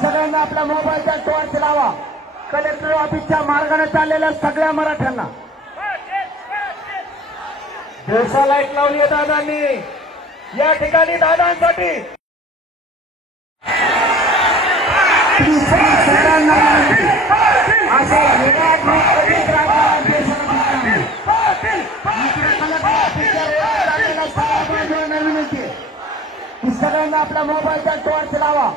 सगळ्यांना आपल्या मोबाईलचा टॉर्च लावा. कलेक्टर ऑफिसच्या मार्गाने चाललेल्या सगळ्या मराठ्यांना दिवसा लाईट लावली आहे दादांनी. या ठिकाणी दादांसाठी सगळ्यांना आपल्या मोबाईलचा टॉर्च लावा.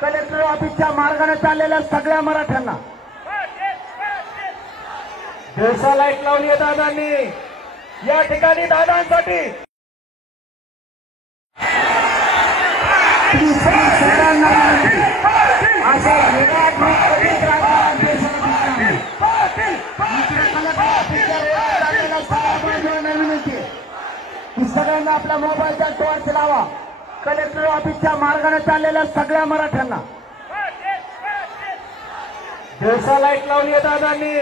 कलेक्टर ऑफिसच्या मार्गाने चाललेल्या सगळ्या मराठ्यांना दिवसा लाईट लावली आहे दादांनी. या ठिकाणी दादांसाठी सगळ्यांना आपल्या मोबाईलचा टॉर्च लावा. कलेक्टर ऑफिसच्या मार्गाने चाललेल्या सगळ्या मराठ्यांना दिवसा लाईट लावली आहे दादांनी.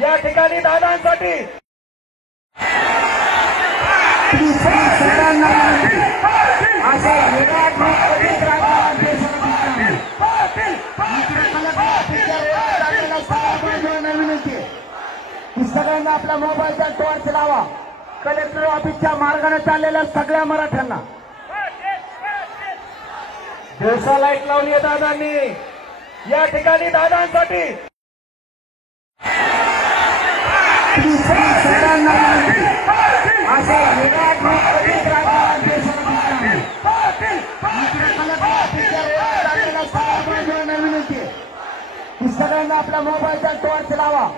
या ठिकाणी दादांसाठी सगळ्यांना आपल्या मोबाईलचा टॉर्च लावा. कलेक्टर ऑफिसच्या मार्गाने चाललेल्या सगळ्या मराठ्यांना दिवसा लाईट लावली आहे दादांनी. या ठिकाणी दादांसाठी सगळ्यांना आपल्या मोबाईलचा टॉर्च लावा.